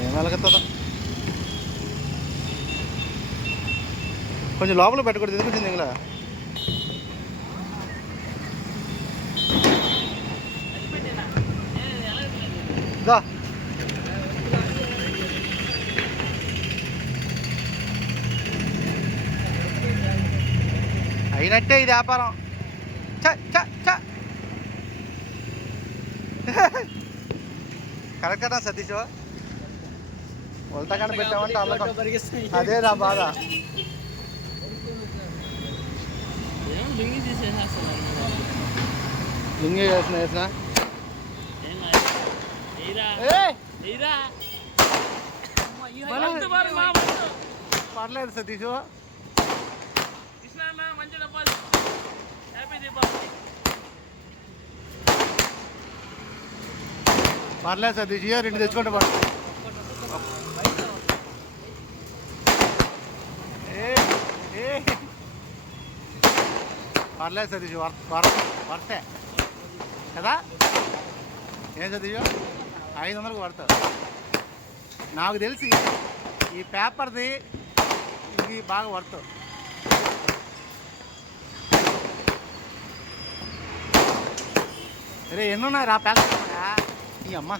ఏం వెలగతుందో కొంచెం లోపల పెట్టకూడదు, ఎందుకు వచ్చింది ఇంకా అయినట్టే ఇది వ్యాపారం. కరెక్టేనా సతీష్? ఉల్టా పెట్టామంటే అల్లకం. అదే నా బాధ. లుంగి వేసిన పర్లేదు సతీష్. పర్లేదు సతీష్, 2 తెచ్చుకుంటే పడు. పర్లేదు సతీష్, వర్తే కదా. ఏం సతీష్ 500కు పడతావు. నాకు తెలిసి ఈ పేపర్ది ఇది బాగా పడతావు. అరే ఎన్నున్నాయి రా పేపర్ ఈ అమ్మ.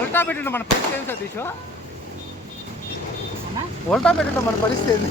ఉల్టా పెట్టిన మన పరిస్థితి ఏం సతీష్? ఉల్టా పెట్టిన మన పరిస్థితి ఏంది?